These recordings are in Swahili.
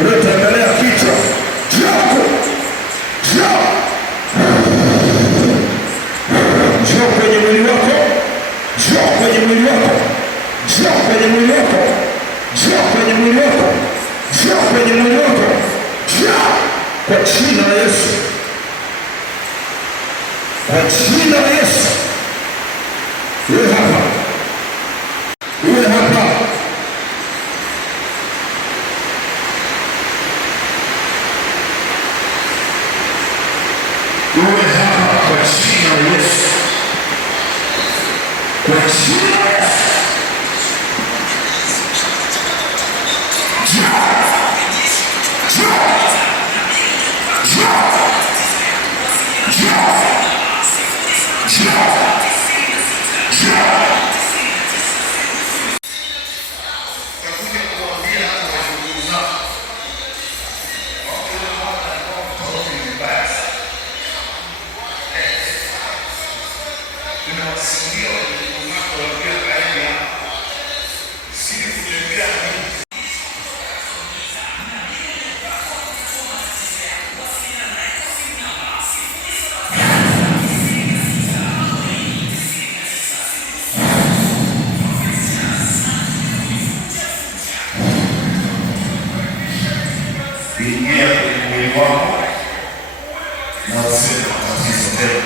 Unatembelea kichwa. Njoo kwenye mwili wako. Njoo kwenye mwili wako. Njoo kwenye mwili wako. Njoo kwenye mwili wako. Njoo kwenye mwili wako. Njoo kwa jina la Yesu. Kwa jina la Yesu. Uwe hapa. Uwe hapa. Uwe hapa kwa jina la Yesu. Kwa jina la Yesu. Ingia kwenye mwili wako na usiwe na matatizo tena.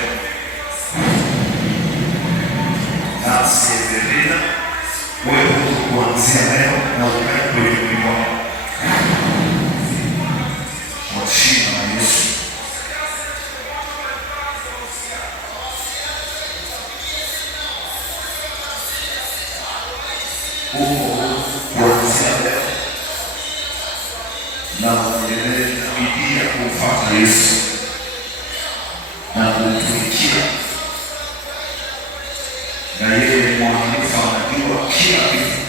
Nafsi Evelina, wewe kuanzia leo na ukae kwenye mwili wako kwa jina la Yesu. Kuanzia leo na uendelee na bidii ya kumfuata Yesu na kumtumikia, na yeye mwaminifu, anajua kila kitu.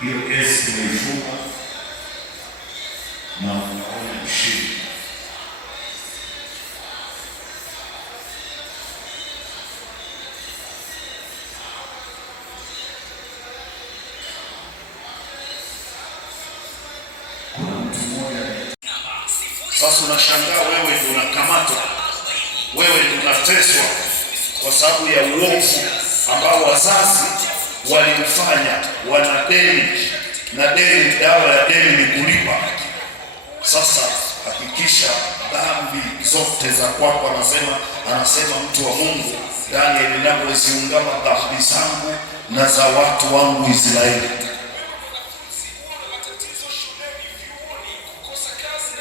Hiyo kesi imeifunga na unaona mshindi. Kuna mtu mmoja sasa unashangaa, wewe ndio unakamatwa, wewe ndio unateswa kwa sababu ya uovu ambao wazazi walimfanya. Wana deni, na deni, dawa ya deni ni kulipa. Sasa hakikisha dhambi zote za kwako, anasema mtu wa Mungu, Danieli, ninapoziungama dhambi zangu na za watu wangu Israeli.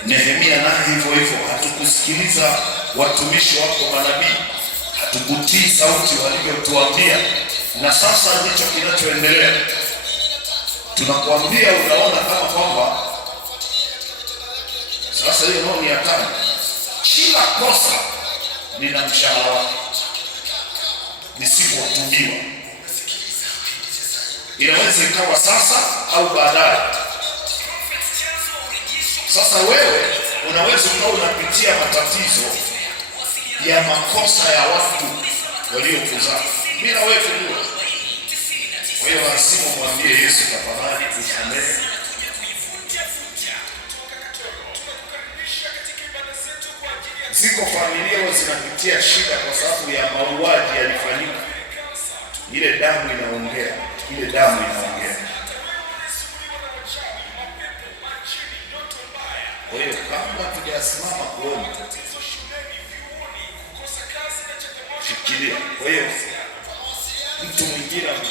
Nehemia naye hivyo hivyo, hatukusikiliza watumishi wako manabii, hatukutii sauti walivyotuambia, na sasa ndicho kinachoendelea. Tunakuambia, unaona kama kwamba sasa hiyo ndio ni hatari. Kila kosa lina mshahara wake, lisipotumiwa. Inaweza ikawa sasa au baadaye. Sasa wewe unaweza ukawa unapitia matatizo ya makosa ya watu waliokuzaa bila wewe kujua. Kwa hiyo lazima mwambie Yesu, tafadhali nisamehe. Ziko familia zinapitia shida kwa sababu ya mauaji yalifanyika. Ile damu inaongea, ile damu inaongea. Kwa hiyo kama tujasimama kuomba, fikiria. Kwa hiyo mtu mwingine